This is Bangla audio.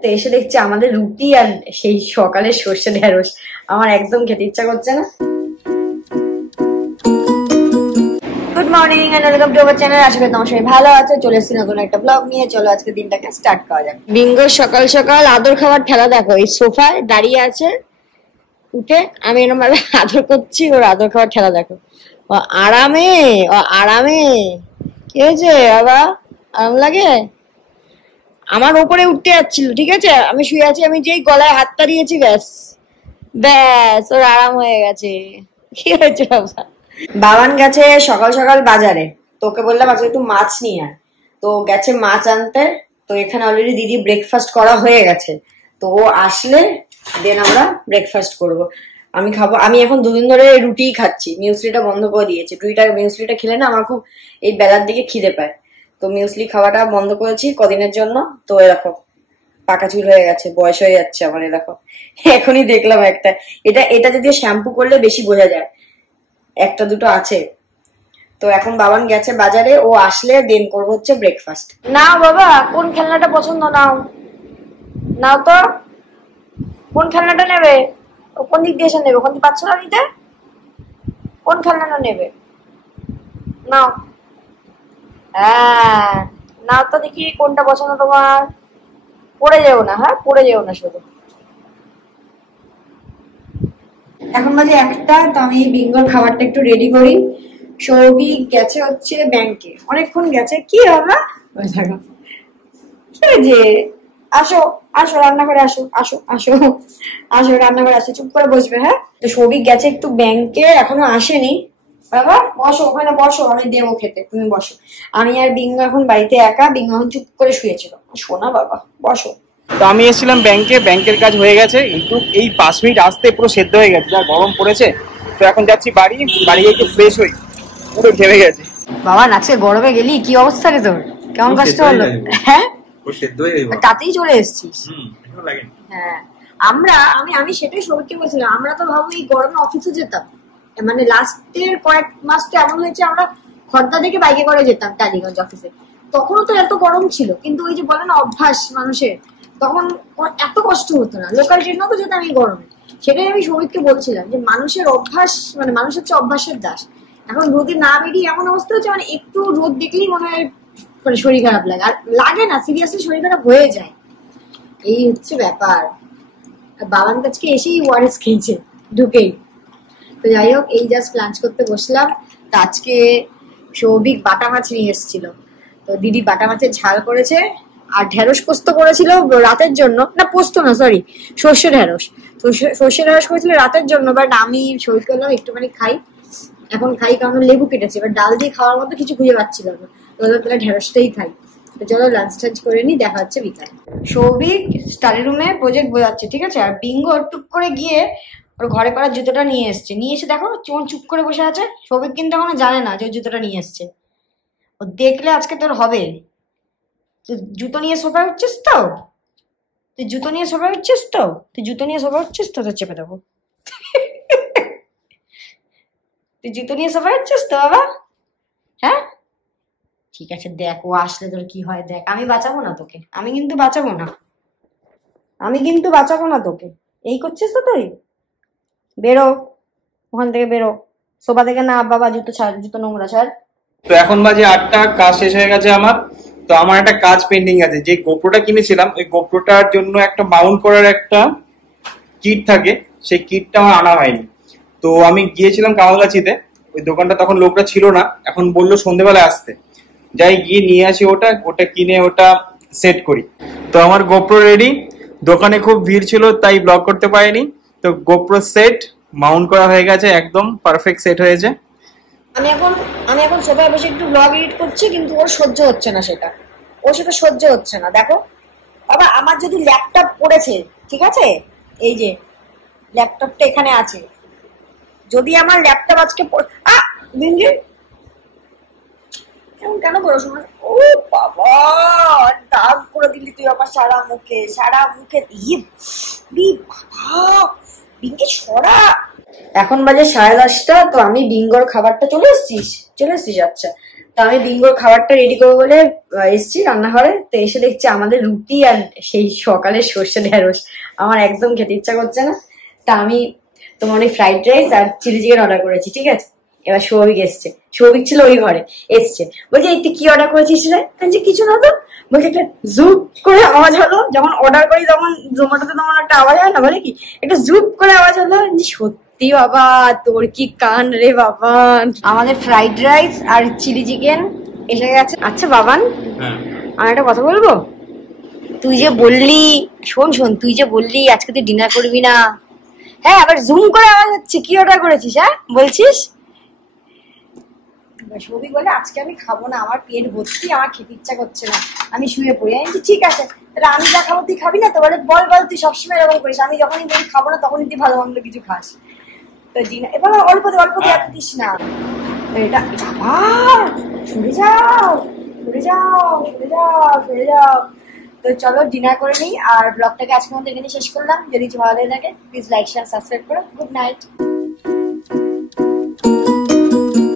তো এসে দেখছি আমাদের রুটি আর সেই সকালে সর্ষে ঢেঁড়স। আমার একদম খেতে ইচ্ছা করছে না। Good morning and welcome to our channel. আশা করি তোমার সবাই ভালো আছে। চলে এসেছি নতুন একটা ব্লগ নিয়ে। চলো আজকে দিনটাকে স্টার্ট করা যাক। বিঙ্গোর সকাল সকাল আদর খাবার ঠেলা দেখো, এই সোফায় দাঁড়িয়ে আছে, উঠে আমি এরকম ভাবে আদর করছি, ওর আদর খাবার ঠেলা দেখো। ও আরামে, ও আরামে। কি হয়েছে বাবা, আরাম লাগে? আমার ওপরে উঠতে যাচ্ছিল, ঠিক আছে, আমি শুয়ে আছি, আমি যেই গলায় হাতটা দিয়েছি ব্যাস ব্যাস ওর আরাম হয়ে গেছে। কি হয়েছে বাবা? বাবান গেছে সকাল সকাল বাজারে, তোকে বললাম আজকে একটু মাছ নিয়ে আয়, তো গেছে মাছ আনতে। তো এখানে অলরেডি দিদি ব্রেকফাস্ট করা হয়ে গেছে, তো ও আসলে দেন আমরা ব্রেকফাস্ট করব। আমি খাবো, আমি এখন দুদিন ধরে রুটিই খাচ্ছি, মিউসলিটা বন্ধ করে দিয়েছি। মিউসলিটা খেলে না আমার খুব এই বেলার দিকে খিদে পায়, তো মিউসলি খাওয়াটা বন্ধ করেছি কদিনের জন্য। তো এরকম পাকা চুল হয়ে গেছে, বয়স হয়ে যাচ্ছে আমার। দেখো এখনই দেখলাম একটা, এটা যদিও শ্যাম্পু করলে বেশি বোঝা যায়, একটা দুটো আছে। তো এখন বাবান গেছে বাজারে, ও আসলে দেন করবো হচ্ছে ব্রেকফাস্ট। না বাবা, কোন খেলনাটা পছন্দ? নাও নাও তো, কোন খেলনাটা নেবে? ও কোন দিক দিয়ে এসে নেবে? কোন দিক পাচ্ছ না নিতে? কোন খেলনাটা নেবে? নাও, হ্যাঁ নাও তো, দেখি কোনটা পছন্দ তোমার। পড়ে যেও না, হ্যাঁ পড়ে যেও না শুধু। এখন বাজে 1টা, তো আমি বিঙ্গোর খাবারটা একটু রেডি করি। সৌভিক গেছে হচ্ছে ব্যাংকে, অনেকক্ষণ গেছে। কি বাবা, কি যে আসো আসো রান্নাঘরে আসো, আসো আসো আসো রান্নাঘরে আসো, চুপ করে বসবে। হ্যাঁ, তো সৌভিক গেছে একটু ব্যাংকে, এখনো আসেনি। বাবা বসো, ওখানে বসো, আমি দেবো খেতে, তুমি বসো। আমি আর বিঙ্গো এখন বাড়িতে একা, বিঙ্গো এখন চুপ করে শুয়েছিল। শোনা বাবা, বসো। তো আমি এসেছিলাম ব্যাংকের কাজ হয়ে গেছে, কিন্তু এই 5 মিনিট আসতে পুরো সেদ্ধ হয়ে গেছে, যা গরম পড়েছে। তো এখন যাচ্ছি বাড়ি গিয়ে একটু ফ্রেশ হই, পুরো ঘেমে গেছে। বাবা আজকে গরমে গেলি, কি অবস্থা রে তোর? কেমন কষ্ট হলো? হ্যাঁ তাতেই চলে এসেছিস। হ্যাঁ আমি সেটাই সবাইকে বলছিলাম, আমরা তো ভাবো এই গরমে অফিসে যেতাম, মানে লাস্টের কয়েক মাস তো এমন হয়েছে আমরা খর্দা থেকে বাইকে করে যেতাম টালিগঞ্জ অফিসে। তখনও তো এত গরম ছিল, কিন্তু ওই যে বলে না অভ্যাস মানুষের, তখন এত কষ্ট হতো না। লোকাল ট্রেনও তো যেতাম এই গরমে। সেটাই আমি সৌভিককে বলছিলাম যে মানুষের অভ্যাস, মানে মানুষ হচ্ছে অভ্যাসের দাস। এখন রোদে না বেরিয়ে এমন অবস্থা হচ্ছে, মানে একটু রোদ দেখলেই মনে হয় মানে শরীর খারাপ লাগে। আর লাগে না, সিরিয়াসলি শরীর খারাপ হয়ে যায়, এই হচ্ছে ব্যাপার। বাবার কাছে এসেই ওয়ারেস খেয়েছে ঢুকেই। তো যাই হোক, এই জাস্ট লাঞ্চ করতে বসলাম। তো আজকে সৌভিক বাটা মাছ নিয়ে এসেছিল, তো দিদি বাটা মাছের ঝাল করেছে, আর ঢেঁড়স পোস্ত করেছিল রাতের জন্য। না পোস্ত না, সরি, সর্ষে ঢেঁড়স। তো সর্ষে ঢেঁড়স করেছিল রাতের জন্য, বাট আমি শরীর করলাম একটুখানি খাই, এখন খাই কারণ লেবু কেটেছে। এবার ডাল দিয়ে খাওয়ার মতো কিছু খুঁজে পাচ্ছিল না, তো তাহলে ঢেঁড়সটাই খাই। তো চলো লাঞ্চ টাঞ্চ করে নি, দেখা হচ্ছে বিকালে। সৌভিক স্টাডি রুমে প্রজেক্ট বোঝাচ্ছে, ঠিক আছে, আর বিঙ্গো টুক করে গিয়ে ওর ঘরে পড়ার জুতোটা নিয়ে এসছে। নিয়ে এসে দেখো চুপ করে বসে আছে। সৌভিক কিন্তু এখনো জানে না যে ওর জুতোটা নিয়ে এসছে। ও দেখলে আজকে তোর হবে। তুই জুতো নিয়ে সোফায় উঠছিস তো, তুই জুতো নিয়ে সোফায় উঠছিস তো, তুই জুতো নিয়ে সোফায় উঠছিস তো, তোর চেপে দেবো। তুই জুতো নিয়ে সোফায় উঠছিস তো বাবা? হ্যাঁ ঠিক আছে, দেখ ও আসলে তোর কি হয় দেখ। আমি বাঁচাবো না তোকে, আমি কিন্তু বাঁচাবো না, আমি কিন্তু বাঁচাবো না তোকে। এই করছিস তো তুই, বেরো ওখান থেকে, বেরো সোফা থেকে। না বাবা জুতো ছাড়, জুতো নোংরা ছাড়। তো এখন বাজে 8টা, কাজ শেষ হয়ে গেছে আমার। তো আমার একটা কাজ পেন্ডিং আছে, যে গোপ্রোটা কিনেছিলাম, ওই গোপ্রোটার জন্য একটা মাউন্ট করার একটা কিট থাকে, সেই কিটটা আমার আনা হয়নি। তো আমি গিয়েছিলাম কামালগাছিতে, ওই দোকানটা তখন লোকটা ছিল না, এখন বললো সন্ধ্যেবেলায় আসতে। যাই গিয়ে নিয়ে আসি ওটা কিনে ওটা সেট করি। তো আমার গোপ্রো রেডি, দোকানে খুব ভিড় ছিল তাই ব্লগ করতে পারিনি। তো গোপ্রো সেট মাউন্ট করা হয়ে গেছে, একদম পারফেক্ট সেট হয়েছে। আমি এখন সোফায় বসে একটু ব্লগ এডিট করছি, কিন্তু ওর সহ্য হচ্ছে না সেটা, ওর সেটা সহ্য হচ্ছে না। দেখো বাবা, আমার যদি ল্যাপটপ পড়েছে, ঠিক আছে, এই যে ল্যাপটপটা এখানে আছে, যদি আমার ল্যাপটপ আজকে বিঞ্জি কেন করো শোনা? ও বাবা, দাগ করে দিলি তুই আমার সারা মুখে, সারা মুখে। বিঙ্গি ছড়া। এখন বাজে 10:30, তো আমি বিঙ্গোর খাবারটা চলে এসছিস? আচ্ছা, তো আমি বিঙ্গোর খাবারটা রেডি করবো বলে এসছি রান্নাঘরে, তো এসে দেখছি আমাদের রুটি আর সেই সকালের সর্ষে ঢেঁড়স। আমার একদম খেতে ইচ্ছা করছে না, তা আমি তোমার ওই ফ্রাইড রাইস আর চিলি চিকেন অর্ডার করেছি, ঠিক আছে। এবার সৌভিক এসছে, সৌভিক ছিল ওই ঘরে, এসছে বলছে তুই কি অর্ডার করেছিস রে? কিছু না তো, বলছে একটা জুপ করে আওয়াজ হলো, যখন অর্ডার করি তখন জোম্যাটোতে তেমন একটা আওয়াজ হয় না, বলে কি একটা জুপ করে আওয়াজ হলো। সত্যি বাবা তোর কি কান রে বাবা। আমাদের ফ্রাইড রাইস আর চিলি চিকেন এসে গেছে। আচ্ছা বাবান, আমি একটা কথা বলবো। তুই যে বললি, শোন শোন, তুই যে বললি আজকে তুই ডিনার করবি না, হ্যাঁ আবার জুম করে আওয়াজ হচ্ছে, কি অর্ডার করেছিস? হ্যাঁ বলছিস? সৌভিক বলে আজকে আমি খাবো না, আমার পেট ভর্তি, আমার খেতে ইচ্ছা করছে না, আমি শুয়ে পড়ি। আমি ঠিক আছে, তাহলে আমি যা খাবো তুই খাবি না তো? বলে বল বল, তুই সবসময় এরকম করিস, আমি যখনই বলি খাবো না তখনই তুই ভালো মন্দ কিছু খাস। তো ডিনার এবার অল্প দিয়ে এত দিস না। এটা সরে যাও সরে যাও সরে যাও সরে যাও। তো চলো ডিনার করে নিই, আর ব্লগটাকে আজকের মধ্যে এখানে শেষ করলাম। যদি ভালো লাগে থাকে প্লিজ লাইক শেয়ার সাবস্ক্রাইব করো। Good night.